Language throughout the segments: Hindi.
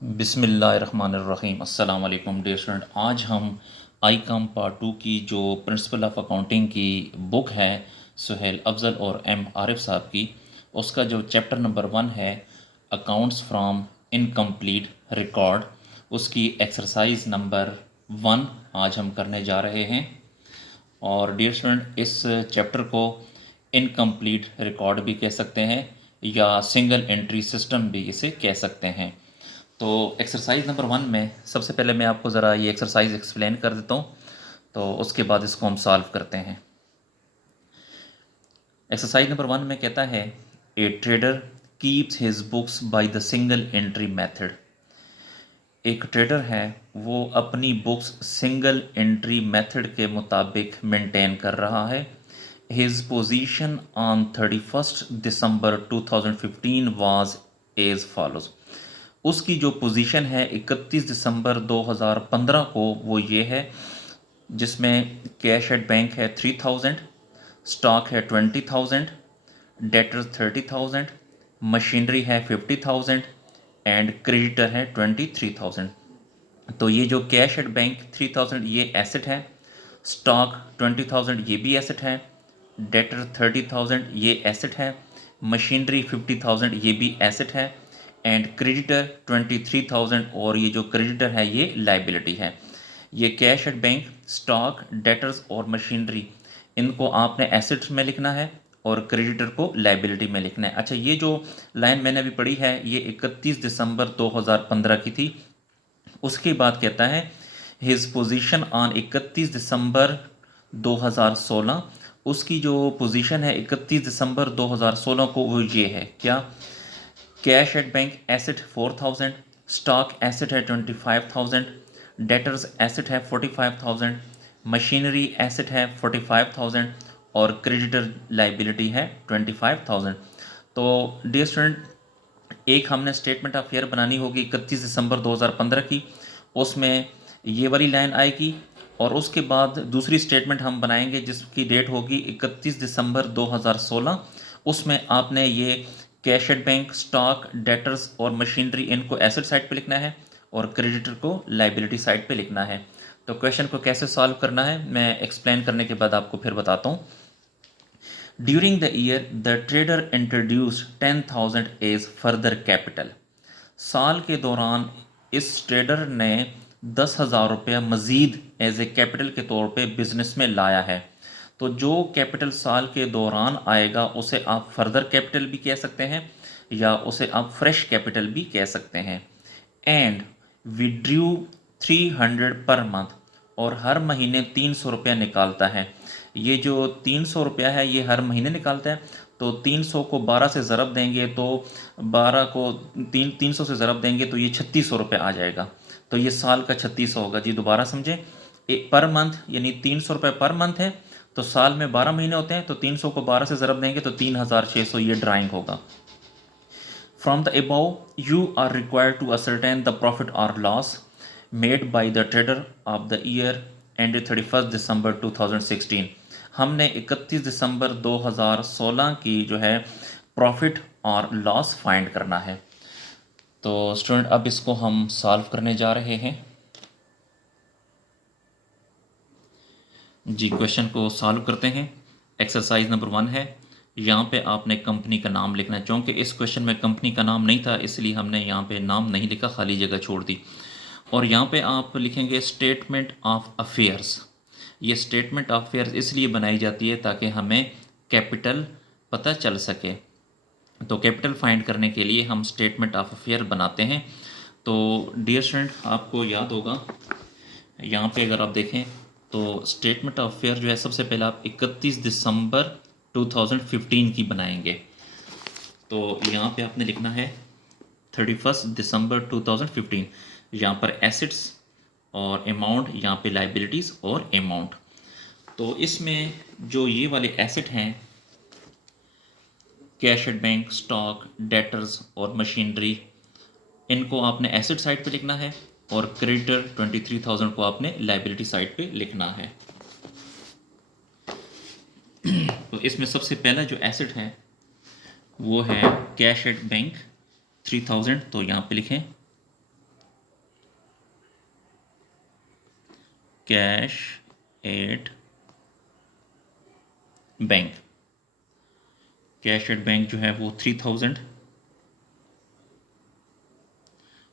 बिस्मिल्लाहिर्रहमानिर्रहीम। अस्सलाम वालेकुम डियर स्टूडेंट। आज हम आई कॉम पार्ट 2 की जो प्रिंसिपल ऑफ अकाउंटिंग की बुक है सुहेल अफजल और एम आरिफ साहब की, उसका जो चैप्टर नंबर 1 है अकाउंट्स फ्रॉम इनकम्प्लीट रिकॉर्ड, उसकी एक्सरसाइज नंबर 1 आज हम करने जा रहे हैं। और डियर स्टूडेंट, इस चैप्टर को इनकम्प्लीट रिकॉर्ड भी कह सकते हैं या सिंगल एंट्री सिस्टम भी इसे कह सकते हैं। तो एक्सरसाइज नंबर 1 में सबसे पहले मैं आपको ज़रा ये एक्सरसाइज एक्सप्लेन कर देता हूँ, तो उसके बाद इसको हम सॉल्व करते हैं। एक्सरसाइज नंबर 1 में कहता है ए trader keeps his books by the single entry method. एक ट्रेडर है, वो अपनी बुक्स सिंगल एंट्री मेथड के मुताबिक मेंटेन कर रहा है। His position on 31 December 2015 was as follows. उसकी जो पोजीशन है 31 दिसंबर 2015 को वो ये है, जिसमें कैश एट बैंक है 3000, स्टॉक है 20,000, डेटर्स 30,000, मशीनरी है 50,000 एंड क्रेडिटर है 23,000। तो ये जो कैश एट बैंक 3000 ये एसेट है, स्टॉक 20,000 ये भी एसेट है, डेटर 30,000 ये एसेट है, मशीनरी 50,000 ये भी एसेट है एंड क्रेडिटर 23,000, और ये जो क्रेडिटर है ये लाइबिलिटी है। ये cash at bank, stock, debtors और मशीनरी, इनको आपने एसेट्स में लिखना है और क्रेडिटर को लाइबिलिटी में लिखना है। अच्छा, ये जो लाइन मैंने अभी पढ़ी है ये 31 दिसंबर 2015 की थी। उसके बाद कहता है हिज पोजीशन ऑन 31 दिसंबर 2016। उसकी जो पोजीशन है 31 दिसंबर 2016 को वो ये है क्या, cash at bank asset 4000, stock asset है 25,000, डेटर्स एसेट है 45,000, मशीनरी एसेट है 45,000 और क्रेडिटर लाइबिलिटी है 25,000। तो डियर स्टूडेंट, एक हमने स्टेटमेंट ऑफ फेयर बनानी होगी 31 दिसंबर 2015 की, उसमें ये वाली लाइन आएगी, और उसके बाद दूसरी स्टेटमेंट हम बनाएंगे जिसकी डेट होगी 31 दिसंबर 2016। उसमें आपने ये cash at bank, stock, debtors और मशीनरी, इनको एसेट साइड पे लिखना है और क्रेडिटर को लाइबिलिटी साइड पे लिखना है। तो क्वेश्चन को कैसे सॉल्व करना है मैं एक्सप्लेन करने के बाद आपको फिर बताता हूँ। During the year, the trader introduced 10,000 as further capital. साल के दौरान इस ट्रेडर ने 10,000 रुपया मज़ीद एज ए कैपिटल के तौर पे बिजनेस में लाया है। तो जो कैपिटल साल के दौरान आएगा उसे आप फर्दर कैपिटल भी कह सकते हैं या उसे आप फ्रेश कैपिटल भी कह सकते हैं। एंड विड्रू 300 पर मंथ, और हर महीने 300 रुपया निकालता है। ये जो 300 रुपया है ये हर महीने निकालता है। तो 300 को 12 से ज़रब देंगे तो 12 को 300 से ज़रब देंगे तो ये 3600 रुपये आ जाएगा। तो ये साल का 3600 होगा जी। दोबारा समझें, पर मंथ यानी 300 रुपये पर मंथ है, तो साल में 12 महीने होते हैं, तो 300 को 12 से ज़रब देंगे तो 3600 ये ड्राइंग होगा। From the above, you are required to ascertain the profit or loss made by the trader of the year ended 31st December 2016। हमने 31 दिसंबर 2016 की जो है प्रॉफिट और लॉस फाइंड करना है। तो स्टूडेंट, अब इसको हम सॉल्व करने जा रहे हैं जी। क्वेश्चन को सॉल्व करते हैं। एक्सरसाइज नंबर 1 है, यहाँ पे आपने कंपनी का नाम लिखना है। चूँकि इस क्वेश्चन में कंपनी का नाम नहीं था इसलिए हमने यहाँ पे नाम नहीं लिखा, खाली जगह छोड़ दी। और यहाँ पे आप लिखेंगे स्टेटमेंट ऑफ अफेयर्स। ये स्टेटमेंट ऑफ अफेयर्स इसलिए बनाई जाती है ताकि हमें कैपिटल पता चल सके। तो कैपिटल फाइंड करने के लिए हम स्टेटमेंट ऑफ अफेयर बनाते हैं। तो डियर स्टूडेंट, आपको याद होगा यहाँ पे अगर आप देखें तो स्टेटमेंट ऑफ अफेयर जो है सबसे पहले आप 31 दिसंबर 2015 की बनाएंगे। तो यहाँ पे आपने लिखना है 31 दिसंबर 2015। यहाँ पर एसेट्स और अमाउंट, यहाँ पे लाइबिलिटीज़ और अमाउंट। तो इसमें जो ये वाले एसेट हैं cash at bank, stock, debtors और मशीनरी, इनको आपने एसेट साइड पे लिखना है और क्रेडिटर 23,000 को आपने लाइबिलिटी साइड पे लिखना है। तो इसमें सबसे पहला जो एसेट है वो है कैश एट बैंक 3000, तो यहाँ पे लिखें cash at bank, cash at bank जो है वो 3000।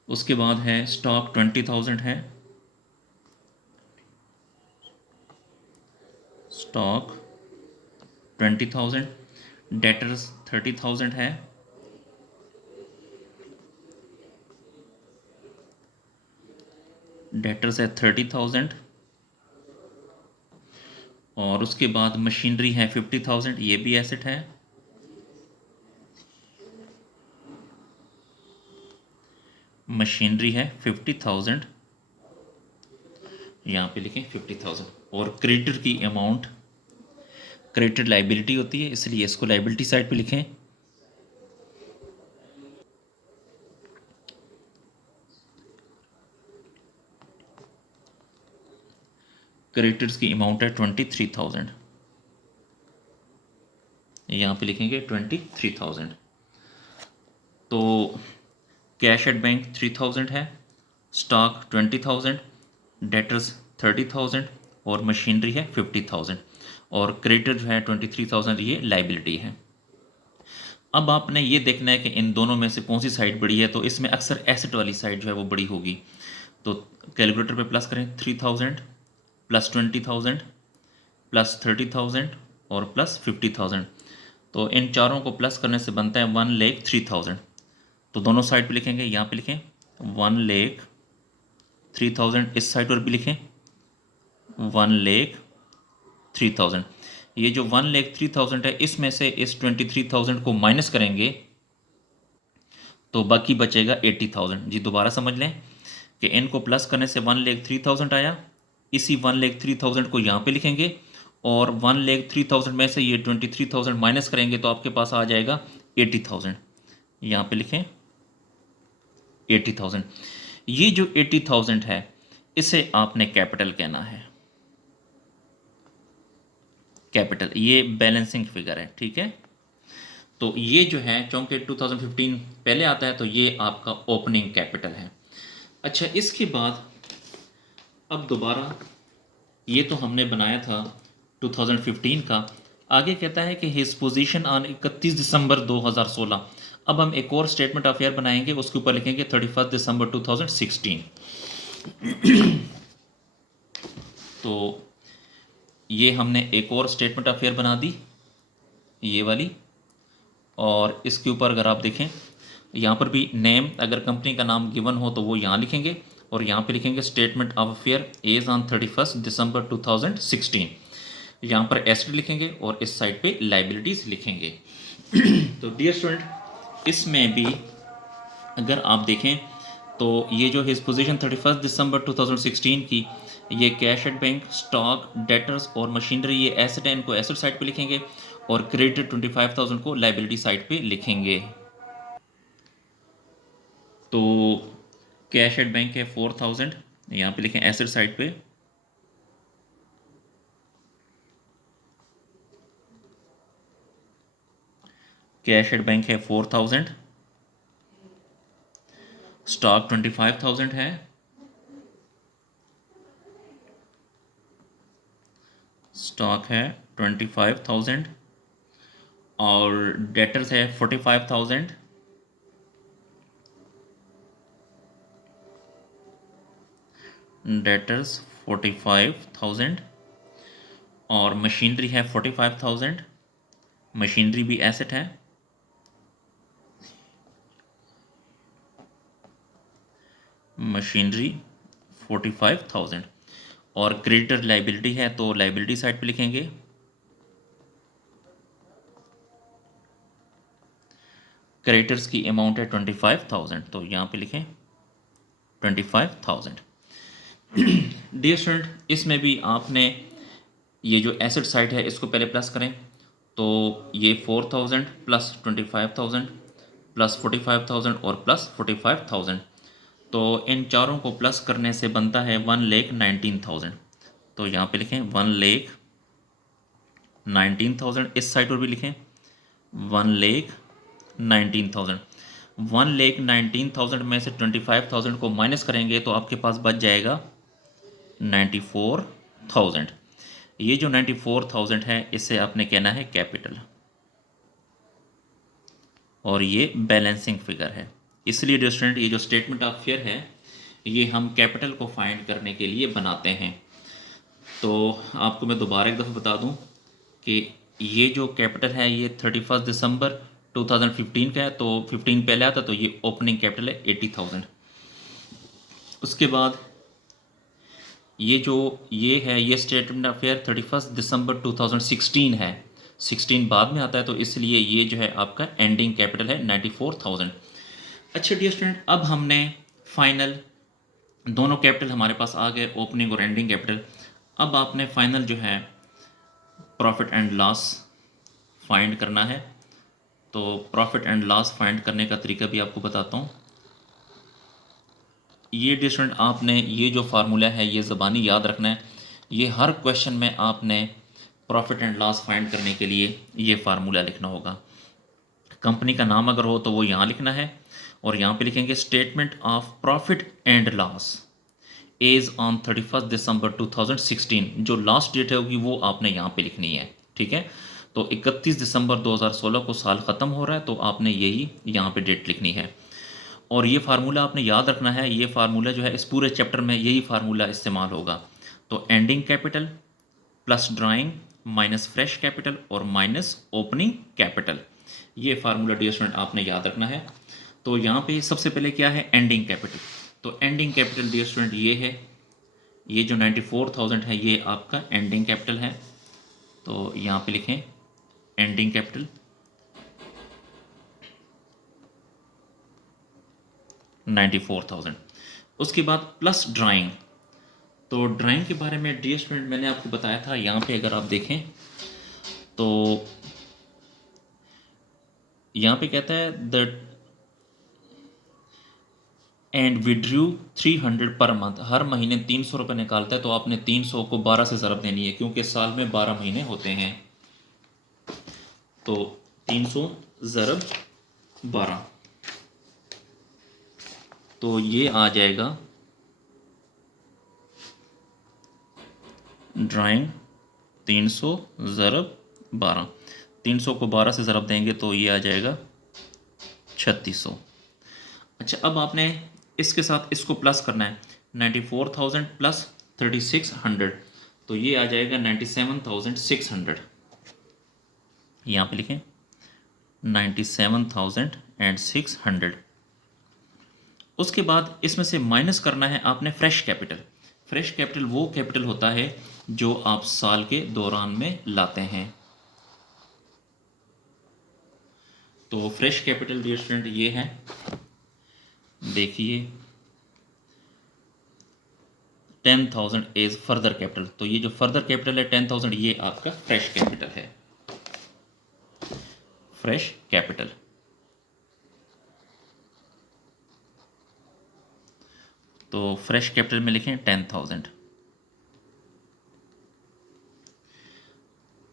उसके बाद है स्टॉक 20,000 है, स्टॉक 20,000, डेटर्स 30,000 है, डेटर्स है 30,000, और उसके बाद मशीनरी है 50,000, ये भी एसेट है, मशीनरी है 50,000, यहाँ पे लिखें 50,000। और क्रेडिटर की अमाउंट, क्रेडिटर लाइबिलिटी होती है इसलिए इसको लाइबिलिटी साइड पे लिखें। क्रेडिटर्स की अमाउंट है 23,000, यहाँ पे लिखेंगे 23,000। तो कैश एट बैंक 3000 है, स्टॉक 20,000, डेटर्स 30,000 और मशीनरी है 50,000, और क्रेडिटर जो है 23,000, ये लाइबिलिटी है। अब आपने ये देखना है कि इन दोनों में से कौन सी साइड बड़ी है, तो इसमें अक्सर एसेट वाली साइड जो है वो बड़ी होगी। तो कैलकुलेटर पे प्लस करें, 3000 प्लस 20,000 प्लस 30,000 और प्लस 50,000, तो इन चारों को प्लस करने से बनता है 1,03,000। तो दोनों साइड पे लिखेंगे, यहाँ पे लिखें 1,03,000, इस साइड पर भी लिखें 1,03,000। ये जो 1,03,000 है इसमें से इस 23,000 को माइनस करेंगे तो बाकी बचेगा 80,000। जी दोबारा समझ लें कि इनको प्लस करने से 1,03,000 आया, इसी 1,03,000 को यहाँ पे लिखेंगे और 1,03,000 में से ये 23,000 माइनस करेंगे तो आपके पास आ जाएगा 80,000। यहाँ पे लिखें 80,000। ये जो 80,000 है इसे आपने कैपिटल कहना है, कैपिटल, ये बैलेंसिंग फिगर है, ठीक है। तो ये जो है चूँकि 2015 पहले आता है तो ये आपका ओपनिंग कैपिटल है। अच्छा, इसके बाद अब दोबारा ये तो हमने बनाया था 2015 का, आगे कहता है कि हिज पोजीशन ऑन 31 दिसंबर 2016। अब हम एक और स्टेटमेंट ऑफ ईयर बनाएंगे, उसके ऊपर लिखेंगे 31 दिसंबर 2016। तो ये हमने एक और स्टेटमेंट ऑफ ईयर बना दी, ये वाली, और इसके ऊपर अगर आप देखें यहाँ पर भी नेम, अगर कंपनी का नाम गिवन हो तो वो यहाँ लिखेंगे और यहाँ पे लिखेंगे statement of affair as on 31 December 2016। यहाँ पर एसेट लिखेंगे और इस साइड पे लाइबिलिटीज़ लिखेंगे। तो डियर स्टूडेंट, इसमें भी अगर आप देखें तो ये जो हिज पोजीशन 31 दिसंबर 2016 की, ये cash at bank, stock, debtors और मशीनरी ये एसेट है, इनको एसेट साइड पे लिखेंगे और क्रेडिट 25,000 को लाइबिलिटी साइड पे लिखेंगे। तो कैश एट बैंक है 4,000, यहाँ पे लिखें एसेट साइड पे, कैश एट बैंक है 4,000, स्टॉक 25,000 है, स्टॉक है 25,000 और डेटर्स है 45,000, डेटर्स 45,000 और मशीनरी है 45,000, मशीनरी भी एसेट है, मशीनरी 45,000 और क्रेडिटर लाइबिलिटी है तो लाइबिलिटी साइड पे लिखेंगे, क्रेडिटर्स की अमाउंट है 25,000 तो यहाँ पे लिखें 25,000। डियर स्टूडेंट, इसमें भी आपने ये जो एसेट साइड है इसको पहले प्लस करें, तो ये 4,000 प्लस 25,000 प्लस 45,000 और प्लस 45,000, तो इन चारों को प्लस करने से बनता है 1,19,000। तो यहाँ पे लिखें 1,19,000, इस साइड पर भी लिखें 1,19,000। 1,19,000 में से 25,000 को माइनस करेंगे तो आपके पास बच जाएगा 94,000। ये जो 94,000 है इसे आपने कहना है कैपिटल, और ये बैलेंसिंग फिगर है। इसलिए डियर स्टूडेंट ये जो स्टेटमेंट ऑफ फेयर है ये हम कैपिटल को फाइंड करने के लिए बनाते हैं। तो आपको मैं दोबारा एक दफ़ा बता दूं कि ये जो कैपिटल है ये 31 दिसंबर 2015 का है, तो 15 पहले आता तो ये ओपनिंग कैपिटल है 80,000। उसके बाद ये जो ये है ये स्टेटमेंट ऑफ फेयर 31 दिसंबर 2016 है, 16 बाद में आता है, तो इसलिए ये जो है आपका एंडिंग कैपिटल है 94,000। अच्छा डियर स्टूडेंट, अब हमने फाइनल दोनों कैपिटल हमारे पास आ गए, ओपनिंग और एंडिंग कैपिटल। अब आपने फाइनल जो है प्रॉफिट एंड लॉस फाइंड करना है। तो प्रॉफिट एंड लॉस फाइंड करने का तरीका भी आपको बताता हूँ। ये डियर स्टूडेंट आपने ये जो फार्मूला है ये ज़बानी याद रखना है। ये हर क्वेश्चन में आपने प्रॉफिट एंड लॉस फाइंड करने के लिए ये फार्मूला लिखना होगा। कंपनी का नाम अगर हो तो वो यहाँ लिखना है, और यहाँ पे लिखेंगे statement of profit and loss as on 31 December 2016। जो लास्ट डेट है होगी वो आपने यहाँ पे लिखनी है, ठीक है। तो 31 दिसंबर 2016 को साल ख़त्म हो रहा है, तो आपने यही यहाँ पे डेट लिखनी है। और ये फार्मूला आपने याद रखना है, ये फार्मूला जो है इस पूरे चैप्टर में यही फार्मूला इस्तेमाल होगा। तो ending capital plus drawing minus fresh capital और माइनस ओपनिंग कैपिटल, ये फार्मूला डियर स्टूडेंट आपने याद रखना है। तो यहाँ पे सबसे पहले क्या है एंडिंग कैपिटल। तो एंडिंग कैपिटल डियर स्टूडेंट ये है, ये जो 94,000 है ये आपका एंडिंग कैपिटल है। तो यहाँ पे लिखें एंडिंग कैपिटल 94,000। उसके बाद प्लस ड्राइंग। तो ड्राइंग के बारे में डियर स्टूडेंट मैंने आपको बताया था, यहाँ पे अगर आप देखें तो यहाँ पे कहता है that and withdrew 300 per month, हर महीने 300 रुपये निकालता है। तो आपने 300 को 12 से ज़रब देनी है, क्योंकि साल में 12 महीने होते हैं। तो 300 ज़रब 12, तो ये आ जाएगा ड्राइंग 300 ज़रब 12। 300 को 12 से ज़रब देंगे तो ये आ जाएगा 3600। अच्छा, अब आपने इसके साथ इसको प्लस करना है, 94,000 प्लस 3600, तो ये आ जाएगा 97,600। यहाँ पे लिखें 97,600। उसके बाद इसमें से माइनस करना है आपने फ्रेश कैपिटल। फ्रेश कैपिटल वो कैपिटल होता है जो आप साल के दौरान में लाते हैं। तो फ्रेश कैपिटल डियर स्टूडेंट ये है, देखिए 10,000 एज फर्दर कैपिटल। तो ये जो फर्दर कैपिटल है 10,000 ये आपका फ्रेश कैपिटल है, फ्रेश कैपिटल। तो फ्रेश कैपिटल में लिखें 10,000।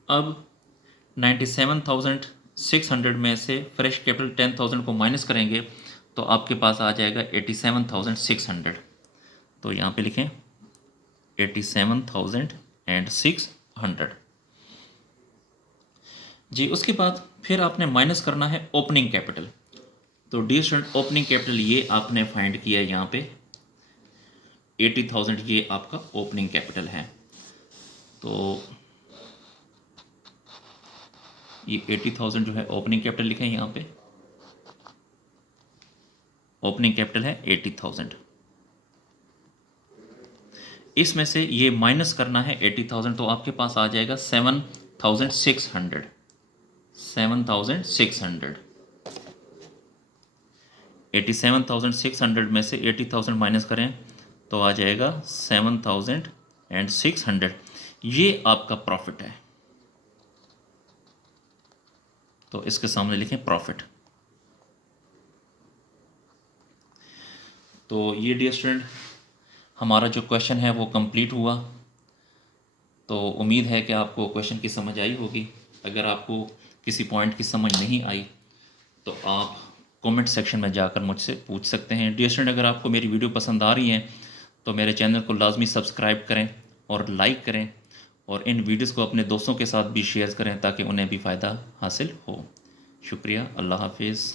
अब 97,600 में से फ्रेश कैपिटल 10,000 को माइनस करेंगे तो आपके पास आ जाएगा 87,600। तो यहाँ पे लिखें 87,600 जी। उसके बाद फिर आपने माइनस करना है ओपनिंग कैपिटल। तो डियर स्टूडेंट ओपनिंग कैपिटल ये आपने फाइंड किया है, यहाँ पे 80,000 ये आपका ओपनिंग कैपिटल है। तो ये 80,000 जो है ओपनिंग कैपिटल लिखें, यहाँ पे ओपनिंग कैपिटल है 80,000। इसमें से ये माइनस करना है 80,000, तो आपके पास आ जाएगा 7,600। 7,600 87,600 में से 80,000 माइनस करें तो आ जाएगा 7,600। ये आपका प्रॉफिट है, तो इसके सामने लिखें प्रॉफिट। तो ये डियर स्टूडेंट हमारा जो क्वेश्चन है वो कंप्लीट हुआ। तो उम्मीद है कि आपको क्वेश्चन की समझ आई होगी। अगर आपको किसी पॉइंट की समझ नहीं आई तो आप कमेंट सेक्शन में जाकर मुझसे पूछ सकते हैं। डियर स्टूडेंट अगर आपको मेरी वीडियो पसंद आ रही है तो मेरे चैनल को लाजमी सब्सक्राइब करें और लाइक करें और इन वीडियोस को अपने दोस्तों के साथ भी शेयर करें ताकि उन्हें भी फ़ायदा हासिल हो। शुक्रिया। अल्लाह हाफिज़।